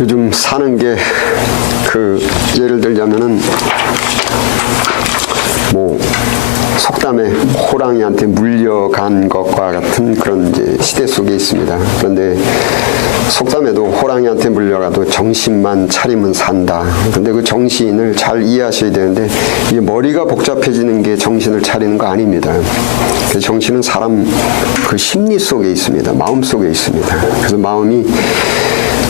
요즘 사는 게 예를 들자면은 속담에 호랑이한테 물려간 것과 같은 그런 이제 시대 속에 있습니다. 그런데 속담에도 호랑이한테 물려가도 정신만 차리면 산다. 근데 그 정신을 잘 이해하셔야 되는데 이 머리가 복잡해지는 게 정신을 차리는 거 아닙니다. 그 정신은 사람 그 심리 속에 있습니다. 마음 속에 있습니다. 그래서 마음이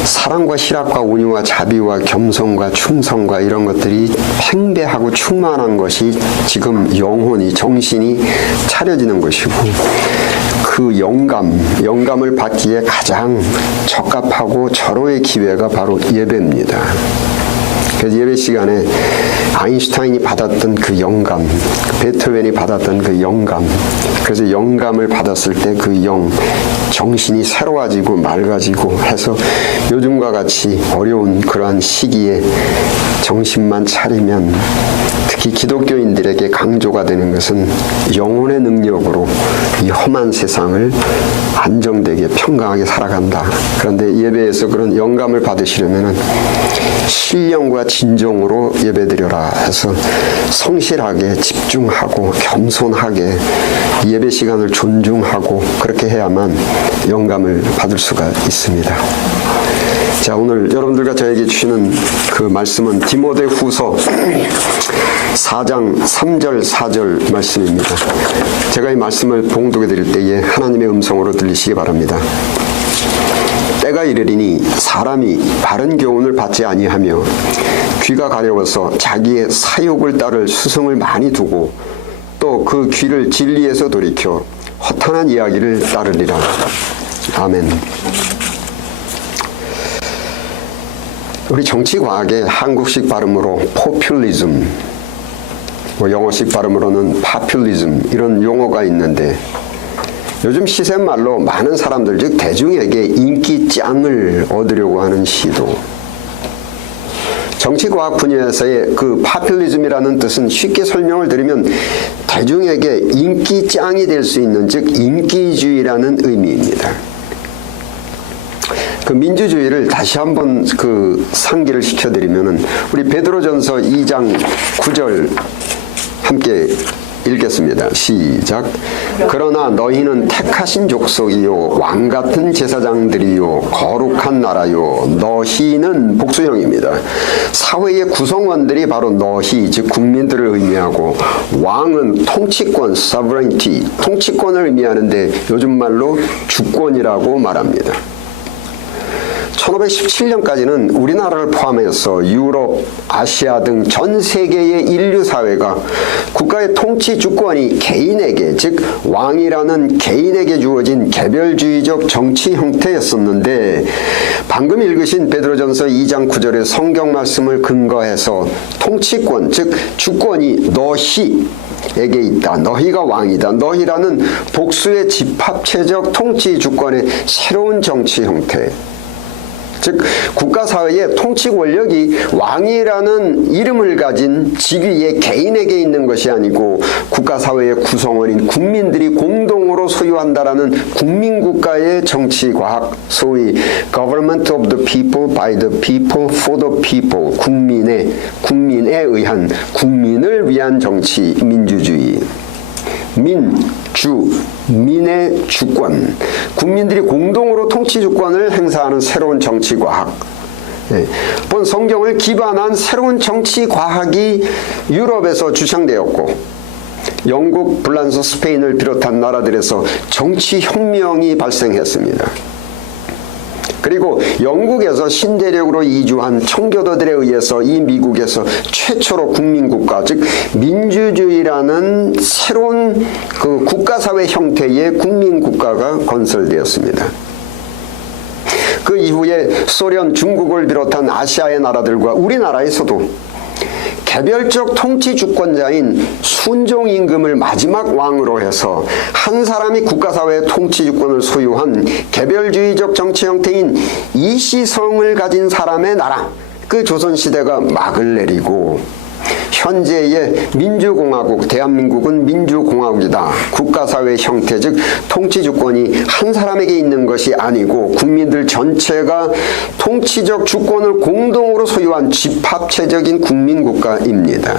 사랑과 희락과 온유와 자비와 겸손과 충성과 이런 것들이 팽배하고 충만한 것이 지금 영혼이 정신이 차려지는 것이고 그 영감을 받기에 가장 적합하고 절호의 기회가 바로 예배입니다. 그래서 예배 시간에 아인슈타인이 받았던 그 영감, 베토벤이 받았던 그 영감, 그래서 영감을 받았을 때 그 정신이 새로워지고 맑아지고 해서 요즘과 같이 어려운 그러한 시기에 정신만 차리면 특히 기독교인들에게 강조가 되는 것은 영혼의 능력으로 이 험한 세상을 안정되게 평강하게 살아간다. 그런데 예배에서 그런 영감을 받으시려면 신령과 진정으로 예배드려라 해서 성실하게 집중하고 겸손하게 예배 시간을 존중하고 그렇게 해야만 영감을 받을 수가 있습니다. 자, 오늘 여러분들과 저에게 주시는 그 말씀은 디모데후서 4장 3절 4절 말씀입니다. 제가 이 말씀을 봉독해 드릴 때에 하나님의 음성으로 들리시기 바랍니다. 때가 이르리니 사람이 바른 교훈을 받지 아니하며 귀가 가려워서 자기의 사욕을 따를 수승을 많이 두고 또 그 귀를 진리에서 돌이켜 허탄한 이야기를 따르리라. 아멘. 우리 정치과학의 한국식 발음으로 포퓰리즘, 영어식 발음으로는 파퓰리즘 이런 용어가 있는데 요즘 시샘말로 많은 사람들, 즉 대중에게 인기짱을 얻으려고 하는 시도. 정치과학 분야에서의 그 파퓰리즘이라는 뜻은 쉽게 설명을 드리면 대중에게 인기짱이 될 수 있는, 즉 인기주의라는 의미입니다. 그 민주주의를 다시 한번 상기를 시켜드리면은 우리 베드로전서 2장 9절 함께 읽겠습니다. 시작. 그러나 너희는 택하신 족속이요 왕같은 제사장들이요 거룩한 나라요. 너희는 복수형입니다. 사회의 구성원들이 바로 너희, 즉 국민들을 의미하고 왕은 통치권, sovereignty, 통치권을 의미하는데 요즘 말로 주권이라고 말합니다. 1517년까지는 우리나라를 포함해서 유럽, 아시아 등 전 세계의 인류 사회가 국가의 통치 주권이 개인에게, 즉 왕이라는 개인에게 주어진 개별주의적 정치 형태였었는데 방금 읽으신 베드로전서 2장 9절의 성경 말씀을 근거해서 통치권, 즉 주권이 너희에게 있다. 너희가 왕이다. 너희라는 복수의 집합체적 통치 주권의 새로운 정치 형태. 즉 국가사회의 통치 권력이 왕이라는 이름을 가진 직위의 개인에게 있는 것이 아니고 국가사회의 구성원인 국민들이 공동으로 소유한다라는 국민국가의 정치과학, 소위 Government of the people, by the people, for the people, 국민에 의한, 국민을 위한 정치, 민주주의. 민의 주권, 국민들이 공동으로 통치 주권을 행사하는 새로운 정치과학, 본 성경을 기반한 새로운 정치과학이 유럽에서 주창되었고 영국, 불란서, 스페인을 비롯한 나라들에서 정치혁명이 발생했습니다. 그리고 영국에서 신대륙으로 이주한 청교도들에 의해서 이 미국에서 최초로 국민국가, 즉 민주주의라는 새로운 그 국가사회 형태의 국민국가가 건설되었습니다. 그 이후에 소련, 중국을 비롯한 아시아의 나라들과 우리나라에서도 개별적 통치 주권자인 순종임금을 마지막 왕으로 해서 한 사람이 국가사회의 통치 주권을 소유한 개별주의적 정치 형태인 이시성을 가진 사람의 나라, 그 조선시대가 막을 내리고 현재의 민주공화국, 대한민국은 민주공화국이다. 국가사회 형태, 즉 통치주권이 한 사람에게 있는 것이 아니고 국민들 전체가 통치적 주권을 공동으로 소유한 집합체적인 국민국가입니다.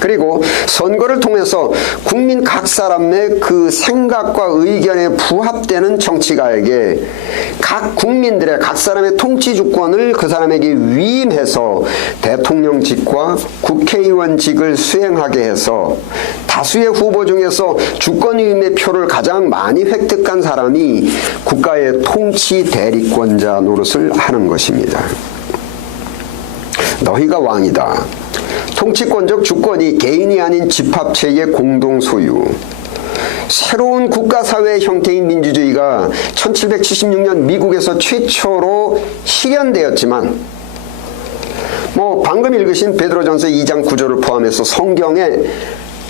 그리고 선거를 통해서 국민 각 사람의 그 생각과 의견에 부합되는 정치가에게 각 국민들의 각 사람의 통치 주권을 그 사람에게 위임해서 대통령직과 국회의원직을 수행하게 해서 다수의 후보 중에서 주권 위임의 표를 가장 많이 획득한 사람이 국가의 통치 대리권자 노릇을 하는 것입니다. 너희가 왕이다. 통치권적 주권이 개인이 아닌 집합체의 공동 소유. 새로운 국가사회 형태인 민주주의가 1776년 미국에서 최초로 실현되었지만 방금 읽으신 베드로전서 2장 9절을 포함해서 성경에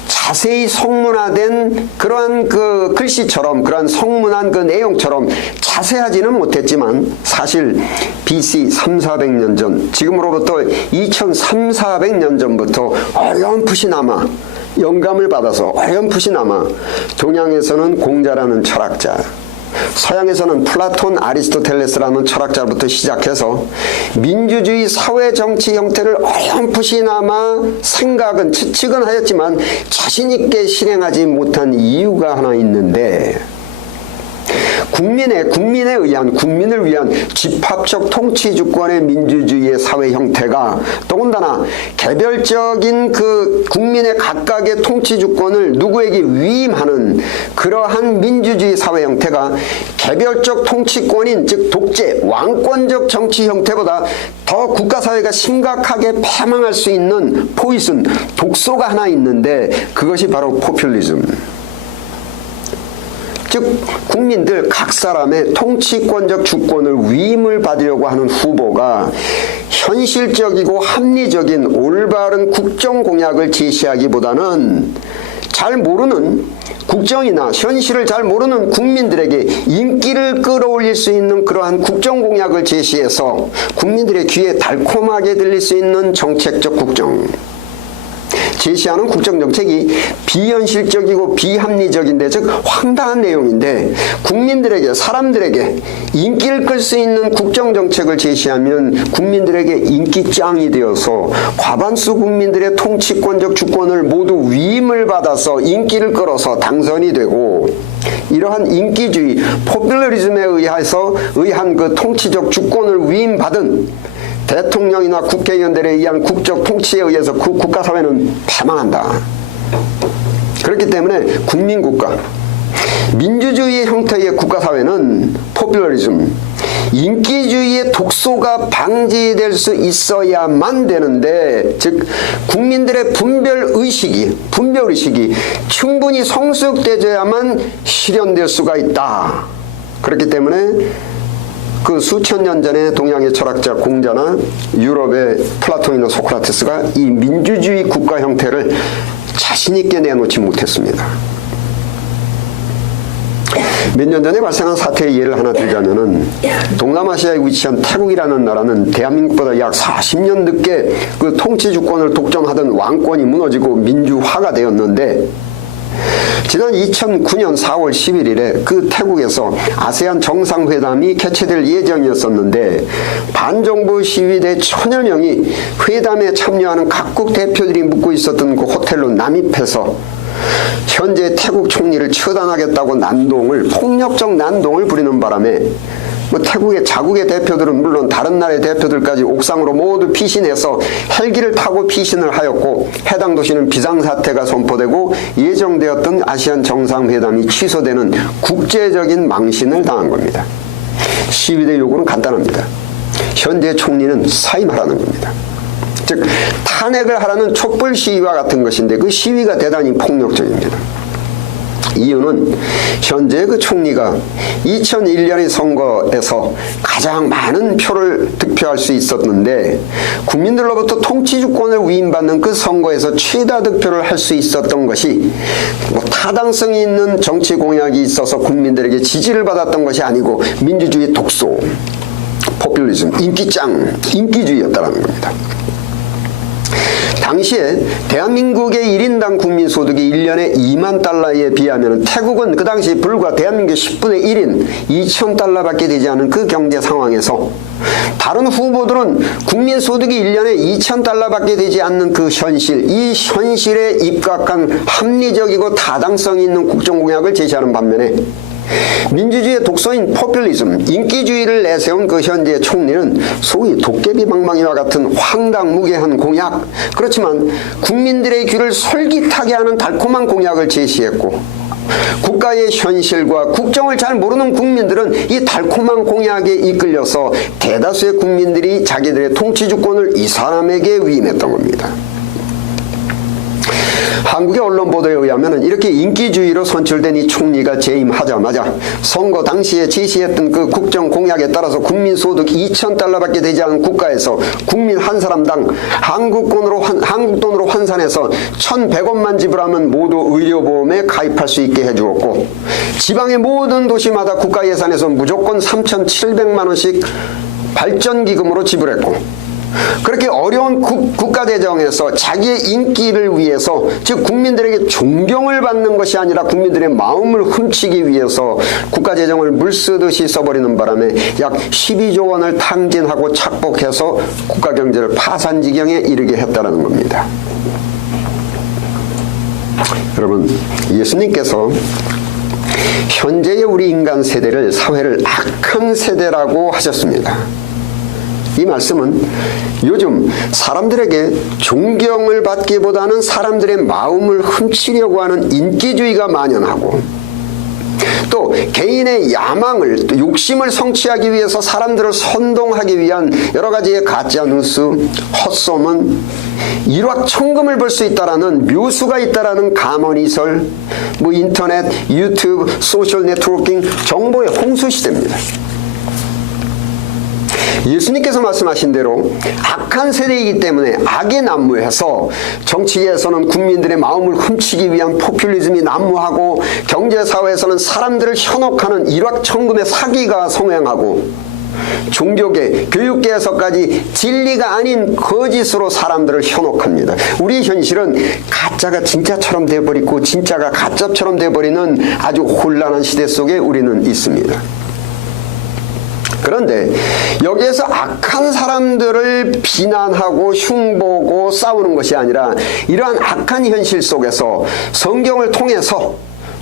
자세히 성문화된 그러한 그 글씨처럼 그러한 성문한 그 내용처럼 자세하지는 못했지만 사실 BC 3,400년 전, 지금으로부터 2,300~400년 전부터 어렴풋이나마 영감을 받아서 어렴풋이나마 동양에서는 공자라는 철학자, 서양에서는 플라톤, 아리스토텔레스라는 철학자부터 시작해서 민주주의 사회정치 형태를 어렴풋이나마 생각은 추측은 하였지만 자신있게 실행하지 못한 이유가 하나 있는데 국민을 위한 집합적 통치 주권의 민주주의의 사회 형태가 더군다나 개별적인 그 국민의 각각의 통치 주권을 누구에게 위임하는 그러한 민주주의 사회 형태가 개별적 통치권인 즉 독재, 왕권적 정치 형태보다 더 국가사회가 심각하게 패망할 수 있는 포이즌, 독소가 하나 있는데 그것이 바로 포퓰리즘. 즉 국민들 각 사람의 통치권적 주권을 위임을 받으려고 하는 후보가 현실적이고 합리적인 올바른 국정공약을 제시하기보다는 잘 모르는 국정이나 현실을 잘 모르는 국민들에게 인기를 끌어올릴 수 있는 그러한 국정공약을 제시해서 국민들의 귀에 달콤하게 들릴 수 있는 정책적 국정, 제시하는 국정정책이 비현실적이고 비합리적인데 즉 황당한 내용인데 국민들에게, 사람들에게 인기를 끌 수 있는 국정정책을 제시하면 국민들에게 인기짱이 되어서 과반수 국민들의 통치권적 주권을 모두 위임을 받아서 인기를 끌어서 당선이 되고 이러한 인기주의, 포퓰러리즘에 의한 그 통치적 주권을 위임받은 대통령이나 국회의원들에 의한 국적 통치에 의해서 그 국가사회는 패망한다. 그렇기 때문에 국민국가, 민주주의의 형태의 국가사회는 포퓰러리즘, 인기주의의 독소가 방지될 수 있어야만 되는데 즉 국민들의 분별의식이 충분히 성숙되어야만 실현될 수가 있다. 그렇기 때문에 그 수천 년 전에 동양의 철학자 공자나 유럽의 플라톤이나 소크라테스가 이 민주주의 국가 형태를 자신있게 내놓지 못했습니다. 몇 년 전에 발생한 사태의 예를 하나 들자면은 동남아시아에 위치한 태국이라는 나라는 대한민국보다 약 40년 늦게 그 통치 주권을 독점하던 왕권이 무너지고 민주화가 되었는데 지난 2009년 4월 11일에 그 태국에서 아세안 정상회담이 개최될 예정이었었는데 반정부 시위대 1000여 명이 회담에 참여하는 각국 대표들이 묵고 있었던 그 호텔로 남입해서 현재 태국 총리를 처단하겠다고 폭력적 난동을 부리는 바람에 태국의 자국의 대표들은 물론 다른 나라의 대표들까지 옥상으로 모두 피신해서 헬기를 타고 피신을 하였고 해당 도시는 비상사태가 선포되고 예정되었던 아시안 정상회담이 취소되는 국제적인 망신을 당한 겁니다. 시위대 요구는 간단합니다. 현재 총리는 사임하라는 겁니다. 즉 탄핵을 하라는 촛불 시위와 같은 것인데 그 시위가 대단히 폭력적입니다. 이유는 현재 그 총리가 2001년의 선거에서 가장 많은 표를 득표할 수 있었는데 국민들로부터 통치주권을 위임받는 그 선거에서 최다 득표를 할 수 있었던 것이 타당성이 있는 정치 공약이 있어서 국민들에게 지지를 받았던 것이 아니고 민주주의 독소, 포퓰리즘, 인기짱, 인기주의였다는 겁니다. 당시에 대한민국의 1인당 국민소득이 1년에 2만 달러에 비하면 태국은 그 당시 불과 대한민국의 10분의 1인 2,000달러밖에 되지 않은 그 경제 상황에서 다른 후보들은 국민소득이 1년에 2,000달러밖에 되지 않는 그 현실, 이 현실에 입각한 합리적이고 타당성 있는 국정공약을 제시하는 반면에 민주주의의 독소인 포퓰리즘, 인기주의를 내세운 그 현재 총리는 소위 도깨비 방망이와 같은 황당무계한 공약, 그렇지만 국민들의 귀를 솔깃하게 하는 달콤한 공약을 제시했고, 국가의 현실과 국정을 잘 모르는 국민들은 이 달콤한 공약에 이끌려서 대다수의 국민들이 자기들의 통치주권을 이 사람에게 위임했던 겁니다. 한국의 언론 보도에 의하면 이렇게 인기주의로 선출된 이 총리가 재임하자마자 선거 당시에 제시했던 그 국정 공약에 따라서 국민소득 2,000달러밖에 되지 않은 국가에서 국민 한 사람당 한국 돈으로 환산해서 1,100원만 지불하면 모두 의료보험에 가입할 수 있게 해주었고, 지방의 모든 도시마다 국가 예산에서 무조건 3,700만 원씩 발전기금으로 지불했고, 그렇게 어려운 국가재정에서 자기의 인기를 위해서, 즉 국민들에게 존경을 받는 것이 아니라 국민들의 마음을 훔치기 위해서 국가재정을 물쓰듯이 써버리는 바람에 약 12조 원을 탕진하고 착복해서 국가경제를 파산지경에 이르게 했다는 겁니다. 여러분, 예수님께서 현재의 우리 인간 세대를, 사회를 악한 세대라고 하셨습니다. 이 말씀은 요즘 사람들에게 존경을 받기보다는 사람들의 마음을 훔치려고 하는 인기주의가 만연하고, 또 개인의 야망을, 또 욕심을 성취하기 위해서 사람들을 선동하기 위한 여러 가지의 가짜 뉴스, 헛소문, 일확천금을 벌 수 있다라는, 묘수가 있다라는 가먼이설, 인터넷, 유튜브, 소셜 네트워킹, 정보의 홍수 시대입니다. 예수님께서 말씀하신 대로 악한 세대이기 때문에 악이 난무해서 정치계에서는 국민들의 마음을 훔치기 위한 포퓰리즘이 난무하고, 경제사회에서는 사람들을 현혹하는 일확천금의 사기가 성행하고, 종교계, 교육계에서까지 진리가 아닌 거짓으로 사람들을 현혹합니다. 우리의 현실은 가짜가 진짜처럼 돼버리고 진짜가 가짜처럼 돼버리는 아주 혼란한 시대 속에 우리는 있습니다. 그런데 여기에서 악한 사람들을 비난하고 흉보고 싸우는 것이 아니라 이러한 악한 현실 속에서 성경을 통해서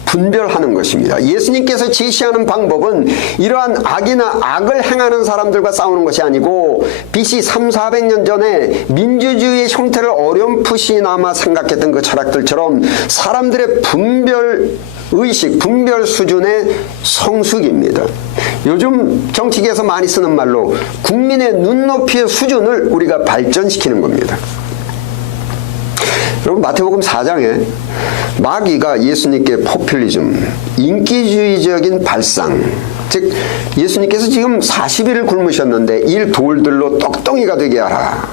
분별하는 것입니다. 예수님께서 제시하는 방법은 이러한 악이나 악을 행하는 사람들과 싸우는 것이 아니고, BC 300~400년 전에 민주주의의 형태를 어렴풋이나마 생각했던 그 철학들처럼 사람들의 분별의식, 분별 수준의 성숙입니다. 요즘 정치계에서 많이 쓰는 말로 국민의 눈높이의 수준을 우리가 발전시키는 겁니다. 여러분, 마태복음 4장에 마귀가 예수님께 포퓰리즘, 인기주의적인 발상, 즉 예수님께서 지금 40일을 굶으셨는데 일 돌들로 떡덩이가 되게 하라,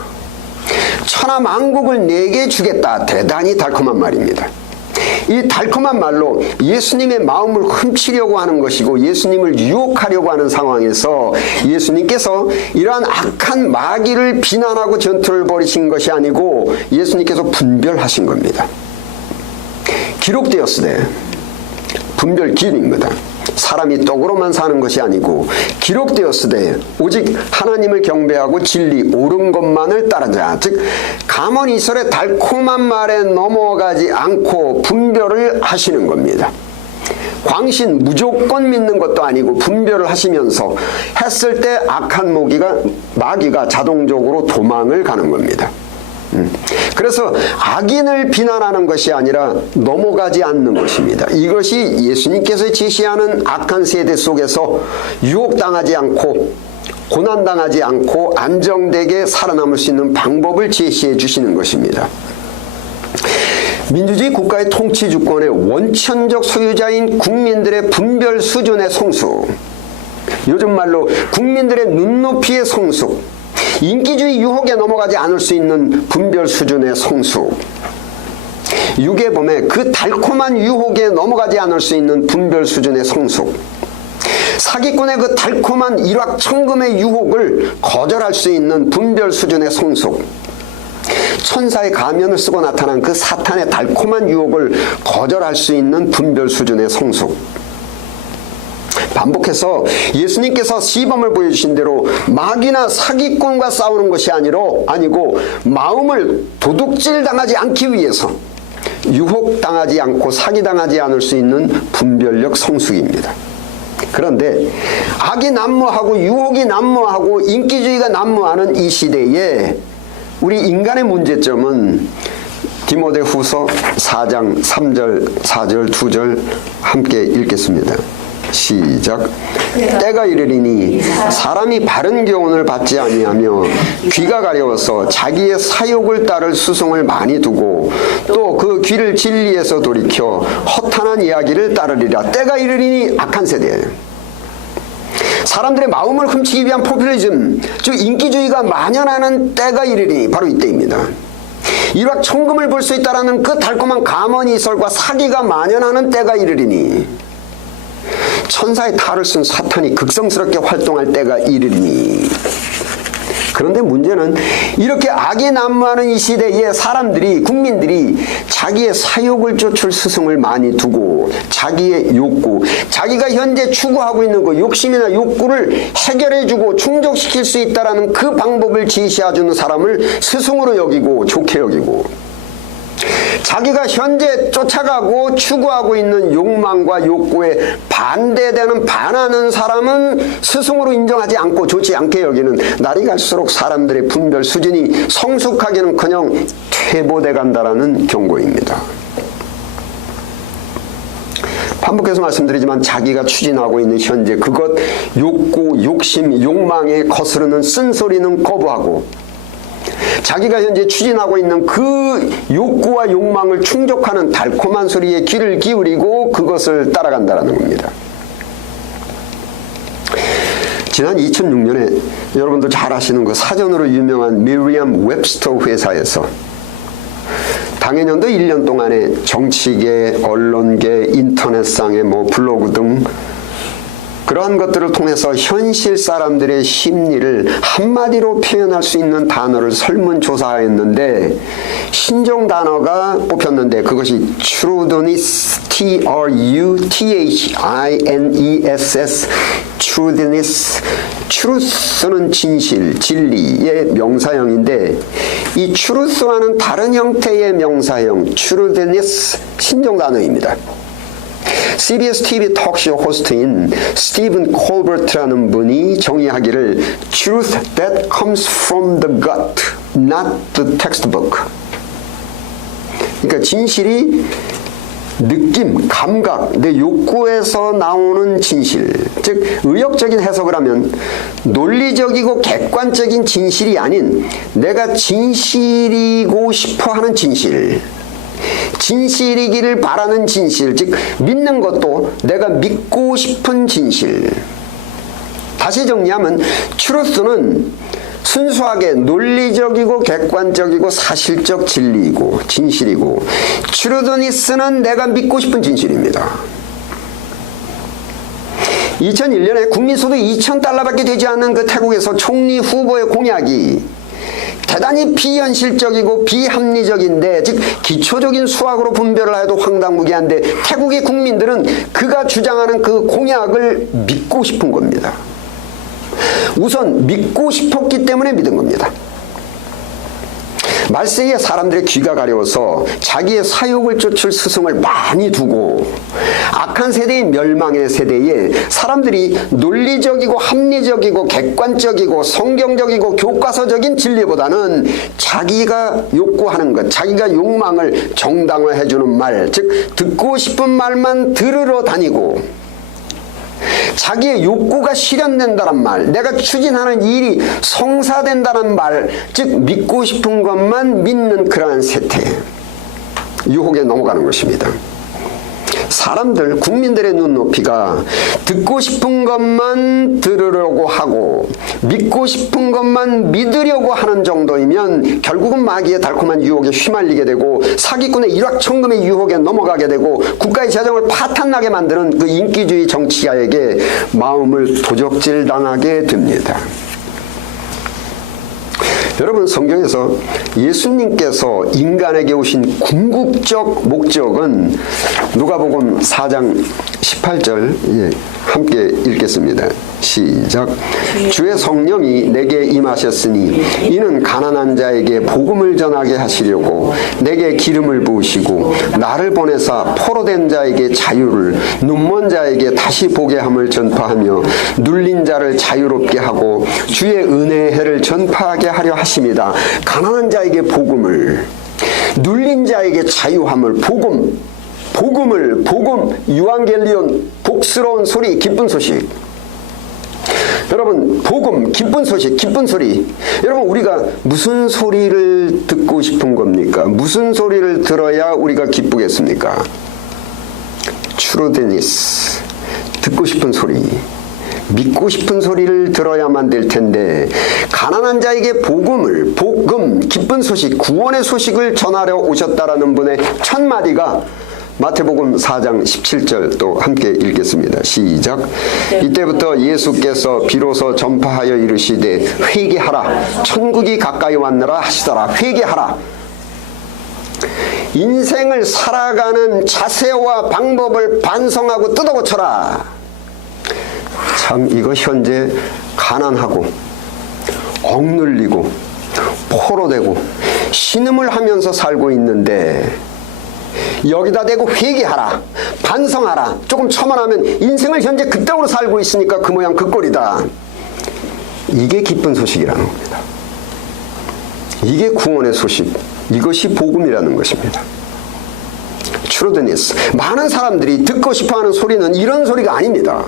천하 만국을 내게 주겠다, 대단히 달콤한 말입니다. 이 달콤한 말로 예수님의 마음을 훔치려고 하는 것이고 예수님을 유혹하려고 하는 상황에서 예수님께서 이러한 악한 마귀를 비난하고 전투를 벌이신 것이 아니고 예수님께서 분별하신 겁니다. 기록되었으되, 분별 기입니다. 사람이 떡으로만 사는 것이 아니고 기록되었으되 오직 하나님을 경배하고 진리 옳은 것만을 따르자. 즉 가문이설의 달콤한 말에 넘어가지 않고 분별을 하시는 겁니다. 광신 무조건 믿는 것도 아니고 분별을 하시면서 했을 때 악한 마귀가 자동적으로 도망을 가는 겁니다. 그래서 악인을 비난하는 것이 아니라 넘어가지 않는 것입니다. 이것이 예수님께서 제시하는 악한 세대 속에서 유혹당하지 않고 고난당하지 않고 안정되게 살아남을 수 있는 방법을 제시해 주시는 것입니다. 민주주의 국가의 통치 주권의 원천적 소유자인 국민들의 분별 수준의 성숙, 요즘 말로 국민들의 눈높이의 성숙, 인기주의 유혹에 넘어가지 않을 수 있는 분별 수준의 성숙, 유괴범의 그 달콤한 유혹에 넘어가지 않을 수 있는 분별 수준의 성숙, 사기꾼의 그 달콤한 일확천금의 유혹을 거절할 수 있는 분별 수준의 성숙, 천사의 가면을 쓰고 나타난 그 사탄의 달콤한 유혹을 거절할 수 있는 분별 수준의 성숙. 반복해서 예수님께서 시범을 보여주신 대로 마귀나 사기꾼과 싸우는 것이 아니고 마음을 도둑질 당하지 않기 위해서 유혹당하지 않고 사기당하지 않을 수 있는 분별력 성숙입니다. 그런데 악이 난무하고 유혹이 난무하고 인기주의가 난무하는 이 시대에 우리 인간의 문제점은 디모데후서 4장 3절 4절 2절 함께 읽겠습니다. 시작. 때가 이르리니 사람이 바른 교훈을 받지 아니하며 귀가 가려워서 자기의 사욕을 따를 수송을 많이 두고 또 그 귀를 진리에서 돌이켜 허탄한 이야기를 따르리라. 때가 이르리니 악한 세대예요. 사람들의 마음을 훔치기 위한 포퓰리즘, 즉 인기주의가 만연하는 때가 이르리니 바로 이때입니다. 일확천금을 볼 수 있다라는 그 달콤한 가머니설과 사기가 만연하는 때가 이르리니 천사의 탈을 쓴 사탄이 극성스럽게 활동할 때가 이르리니. 그런데 문제는 이렇게 악이 난무하는 이 시대에 사람들이, 국민들이 자기의 사욕을 쫓을 스승을 많이 두고 자기의 욕구, 자기가 현재 추구하고 있는 그 욕심이나 욕구를 해결해주고 충족시킬 수 있다는 그 방법을 제시해주는 사람을 스승으로 여기고 좋게 여기고, 자기가 현재 쫓아가고 추구하고 있는 욕망과 욕구에 반대되는 반하는 사람은 스승으로 인정하지 않고 좋지 않게 여기는, 날이 갈수록 사람들의 분별 수준이 성숙하기는커녕 퇴보돼 간다라는 경고입니다. 반복해서 말씀드리지만 자기가 추진하고 있는 현재 그것, 욕구, 욕심, 욕망에 거스르는 쓴소리는 거부하고 자기가 현재 추진하고 있는 그 욕구와 욕망을 충족하는 달콤한 소리에 귀를 기울이고 그것을 따라간다는 겁니다. 지난 2006년에 여러분들 잘 아시는 그 사전으로 유명한 미리엄 웹스터 회사에서 당해년도 1년 동안에 정치계, 언론계, 인터넷상의 블로그 등 그러한 것들을 통해서 현실 사람들의 심리를 한마디로 표현할 수 있는 단어를 설문조사했는데 신종 단어가 뽑혔는데 그것이 truthniss, T-R-U-T-H-I-N-E-S-S, truthniss, truth는 진실, 진리의 명사형인데 이 truth와는 다른 형태의 명사형 truthniss 신종 단어입니다. CBS TV 톡쇼 호스트인 스티븐 콜버트라는 분이 정의하기를 Truth that comes from the gut, not the textbook. 그러니까 진실이 느낌, 감각, 내 욕구에서 나오는 진실, 즉 의역적인 해석을 하면 논리적이고 객관적인 진실이 아닌 내가 진실이고 싶어하는 진실, 진실이기를 바라는 진실, 즉 믿는 것도 내가 믿고 싶은 진실. 다시 정리하면 truth는 순수하게 논리적이고 객관적이고 사실적 진리이고 진실이고, truthnicess는 내가 믿고 싶은 진실입니다. 2001년에 국민소득 $2,000밖에 되지 않는 그 태국에서 총리 후보의 공약이 대단히 비현실적이고 비합리적인데, 즉 기초적인 수학으로 분별을 해도 황당무계한데 태국의 국민들은 그가 주장하는 그 공약을 믿고 싶은 겁니다. 우선 믿고 싶었기 때문에 믿은 겁니다. 말세에 사람들의 귀가 가려워서 자기의 사욕을 쫓을 스승을 많이 두고 악한 세대의 멸망의 세대에 사람들이 논리적이고 합리적이고 객관적이고 성경적이고 교과서적인 진리보다는 자기가 욕구하는 것, 자기가 욕망을 정당화해주는 말, 즉 듣고 싶은 말만 들으러 다니고 자기의 욕구가 실현된다는 말, 내가 추진하는 일이 성사된다는 말, 즉 믿고 싶은 것만 믿는 그러한 세태, 유혹에 넘어가는 것입니다. 사람들, 국민들의 눈높이가 듣고 싶은 것만 들으려고 하고 믿고 싶은 것만 믿으려고 하는 정도이면 결국은 마귀의 달콤한 유혹에 휘말리게 되고 사기꾼의 일확천금의 유혹에 넘어가게 되고 국가의 재정을 파탄나게 만드는 그 인기주의 정치가에게 마음을 도적질 당하게 됩니다. 여러분, 성경에서 예수님께서 인간에게 오신 궁극적 목적은 누가복음 4장 18절 함께 읽겠습니다. 시작. 주의 성령이 내게 임하셨으니 이는 가난한 자에게 복음을 전하게 하시려고 내게 기름을 부으시고 나를 보내사 포로된 자에게 자유를, 눈먼 자에게 다시 보게 함을 전파하며 눌린 자를 자유롭게 하고 주의 은혜의 해를 전파하게 하려 하십니다. 가난한 자에게 복음을, 눌린 자에게 자유함을, 복음, 유앙겔리온, 복스러운 소리, 기쁜 소식. 여러분, 복음, 기쁜 소식, 기쁜 소리. 여러분, 우리가 무슨 소리를 듣고 싶은 겁니까? 무슨 소리를 들어야 우리가 기쁘겠습니까? 트루데니스, 듣고 싶은 소리, 믿고 싶은 소리를 들어야만 될 텐데, 가난한 자에게 복음, 기쁜 소식, 구원의 소식을 전하려 오셨다라는 분의 첫 마디가 마태복음 4장 17절 또 함께 읽겠습니다. 시작. 이때부터 예수께서 비로소 전파하여 이르시되 회개하라, 천국이 가까이 왔느라 하시더라. 회개하라. 인생을 살아가는 자세와 방법을 반성하고 뜯어고쳐라. 참, 이거 현재 가난하고 억눌리고 포로되고 신음을 하면서 살고 있는데, 여기다 대고 회개하라, 반성하라. 조금 처만하면 인생을 현재 그땅으로 살고 있으니까 그 모양 그 꼴이다. 이게 기쁜 소식이라는 겁니다. 이게 구원의 소식, 이것이 복음이라는 것입니다. 트루드니스. 많은 사람들이 듣고 싶어하는 소리는 이런 소리가 아닙니다.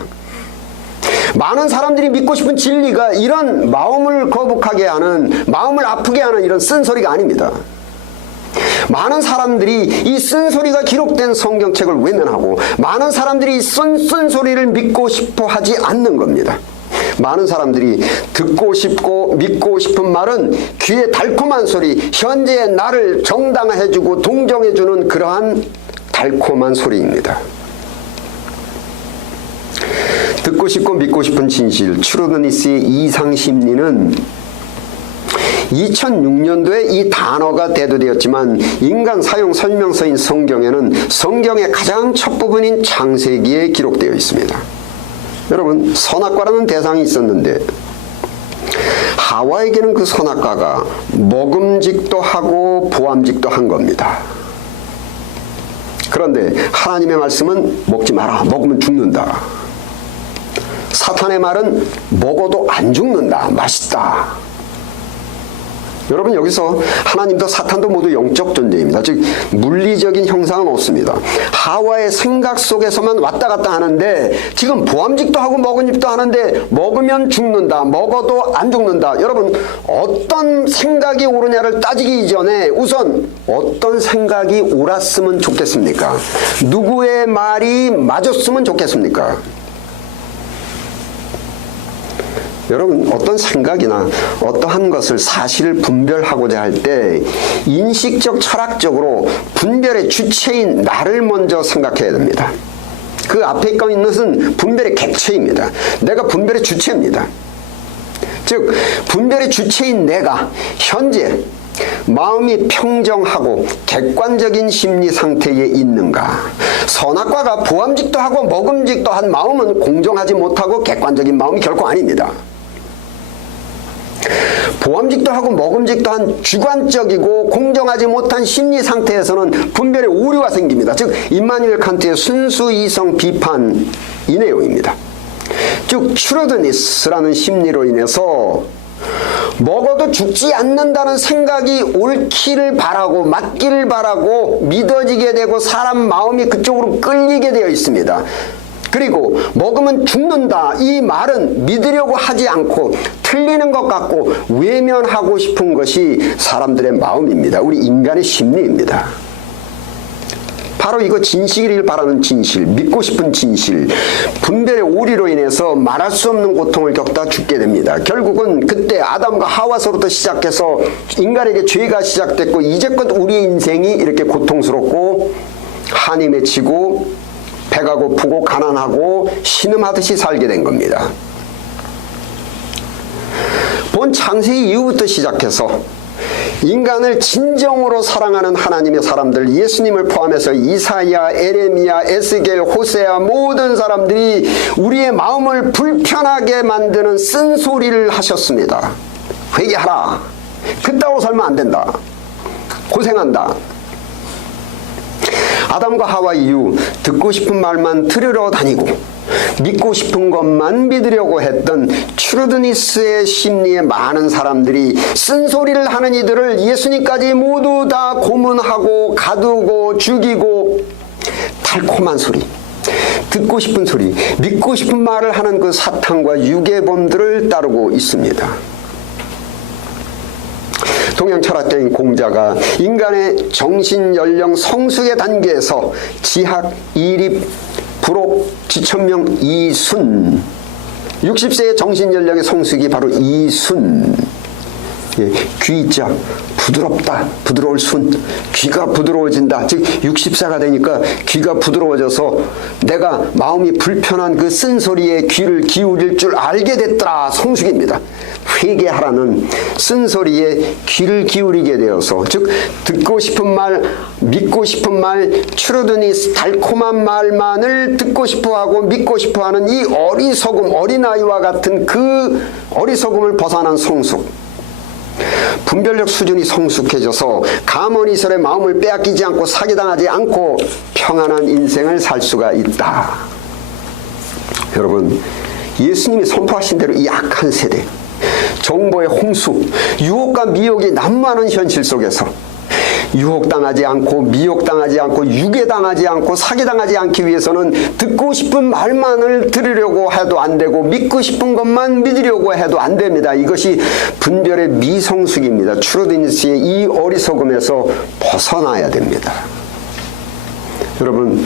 많은 사람들이 믿고 싶은 진리가 이런 마음을 거북하게 하는, 마음을 아프게 하는 이런 쓴소리가 아닙니다. 많은 사람들이 이 쓴소리가 기록된 성경책을 외면하고, 많은 사람들이 이 쓴소리를 믿고 싶어 하지 않는 겁니다. 많은 사람들이 듣고 싶고 믿고 싶은 말은 귀에 달콤한 소리, 현재의 나를 정당화해주고 동정해주는 그러한 달콤한 소리입니다. 듣고 싶고 믿고 싶은 진실, 트루드니스의 이상심리는 2006년도에 이 단어가 대두되었지만 인간 사용 설명서인 성경에는 성경의 가장 첫 부분인 창세기에 기록되어 있습니다. 여러분, 선악과라는 대상이 있었는데 하와에게는 그 선악과가 먹음직도 하고 보암직도 한 겁니다. 그런데 하나님의 말씀은 먹지 마라, 먹으면 죽는다. 사탄의 말은 먹어도 안 죽는다, 맛있다. 여러분, 여기서 하나님도 사탄도 모두 영적 존재입니다. 즉 물리적인 형상은 없습니다. 하와의 생각 속에서만 왔다 갔다 하는데, 지금 보암직도 하고 먹음직도 하는데 먹으면 죽는다, 먹어도 안 죽는다. 여러분, 어떤 생각이 옳으냐를 따지기 이전에 우선 어떤 생각이 옳았으면 좋겠습니까? 누구의 말이 맞았으면 좋겠습니까? 여러분, 어떤 생각이나 어떠한 것을 사실을 분별하고자 할 때 인식적, 철학적으로 분별의 주체인 나를 먼저 생각해야 됩니다. 그 앞에 있는 것은 분별의 객체입니다. 내가 분별의 주체입니다. 즉 분별의 주체인 내가 현재 마음이 평정하고 객관적인 심리 상태에 있는가. 선악과가 보암직도 하고 먹음직도 한 마음은 공정하지 못하고 객관적인 마음이 결코 아닙니다. 보암직도 하고 먹음직도 한 주관적이고 공정하지 못한 심리 상태에서는 분별의 오류가 생깁니다. 즉 임마누엘 칸트의 순수 이성 비판 이 내용입니다. 즉 트루드니스라는 심리로 인해서 먹어도 죽지 않는다는 생각이 옳기를 바라고 맞기를 바라고 믿어지게 되고 사람 마음이 그쪽으로 끌리게 되어 있습니다. 그리고 먹으면 죽는다, 이 말은 믿으려고 하지 않고 틀리는 것 같고 외면하고 싶은 것이 사람들의 마음입니다. 우리 인간의 심리입니다. 바로 이거 진실이길 바라는 진실, 믿고 싶은 진실, 분별의 오류로 인해서 말할 수 없는 고통을 겪다 죽게 됩니다. 결국은 그때 아담과 하와서부터 시작해서 인간에게 죄가 시작됐고 이제껏 우리의 인생이 이렇게 고통스럽고 한이 맺히고 배가 고프고 가난하고 신음하듯이 살게 된 겁니다. 본 창세기 이후부터 시작해서 인간을 진정으로 사랑하는 하나님의 사람들, 예수님을 포함해서 이사야, 에레미야, 에스겔, 호세아 모든 사람들이 우리의 마음을 불편하게 만드는 쓴소리를 하셨습니다. 회개하라. 그따위로 살면 안 된다. 고생한다. 아담과 하와 이후 듣고 싶은 말만 들으러 다니고 믿고 싶은 것만 믿으려고 했던 추르드니스의 심리에 많은 사람들이 쓴소리를 하는 이들을 예수님까지 모두 다 고문하고 가두고 죽이고, 달콤한 소리, 듣고 싶은 소리, 믿고 싶은 말을 하는 그 사탄과 유괴범들을 따르고 있습니다. 동양 철학자인 공자가 인간의 정신 연령 성숙의 단계에서 지학, 이립, 불옥, 지천명, 이순, 60세의 정신 연령의 성숙이 바로 이순. 귀자, 부드럽다, 부드러울 순, 귀가 부드러워진다. 즉 60세가 되니까 귀가 부드러워져서 내가 마음이 불편한 그 쓴소리에 귀를 기울일 줄 알게 됐더라. 성숙입니다. 회개하라는 쓴소리에 귀를 기울이게 되어서, 즉 듣고 싶은 말, 믿고 싶은 말, 추르드니 달콤한 말만을 듣고 싶어하고 믿고 싶어하는 이 어리석음, 어린아이와 같은 그 어리석음을 벗어난 성숙. 분별력 수준이 성숙해져서 가문이설의 마음을 빼앗기지 않고 사기당하지 않고 평안한 인생을 살 수가 있다. 여러분, 예수님이 선포하신 대로 이 악한 세대, 정보의 홍수, 유혹과 미혹이 난무하는 현실 속에서 유혹당하지 않고 미혹당하지 않고 유괴당하지 않고 사기당하지 않기 위해서는 듣고 싶은 말만을 들으려고 해도 안 되고 믿고 싶은 것만 믿으려고 해도 안 됩니다. 이것이 분별의 미성숙입니다. 추르드니스의 이 어리석음에서 벗어나야 됩니다. 여러분,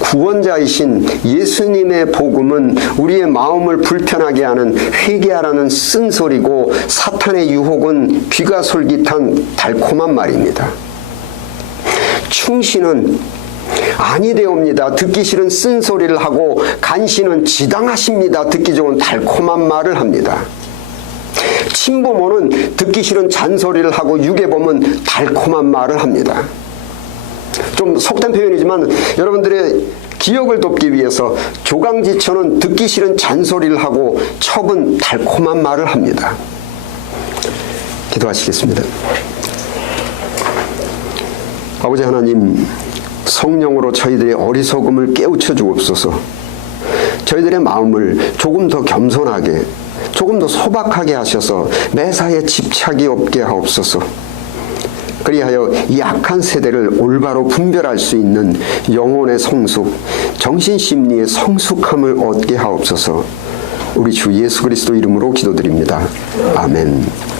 구원자이신 예수님의 복음은 우리의 마음을 불편하게 하는 회개하라는 쓴소리고, 사탄의 유혹은 귀가 솔깃한 달콤한 말입니다. 충신은 아니되옵니다. 듣기 싫은 쓴소리를 하고, 간신은 지당하십니다. 듣기 좋은 달콤한 말을 합니다. 친부모는 듣기 싫은 잔소리를 하고, 유괴범은 달콤한 말을 합니다. 좀 속된 표현이지만 여러분들의 기억을 돕기 위해서 조강지처는 듣기 싫은 잔소리를 하고, 첩은 달콤한 말을 합니다. 기도하시겠습니다. 아버지 하나님, 성령으로 저희들의 어리석음을 깨우쳐 주옵소서. 저희들의 마음을 조금 더 겸손하게, 조금 더 소박하게 하셔서 매사에 집착이 없게 하옵소서. 그리하여 이 악한 세대를 올바로 분별할 수 있는 영혼의 성숙, 정신심리의 성숙함을 얻게 하옵소서. 우리 주 예수 그리스도 이름으로 기도드립니다. 아멘.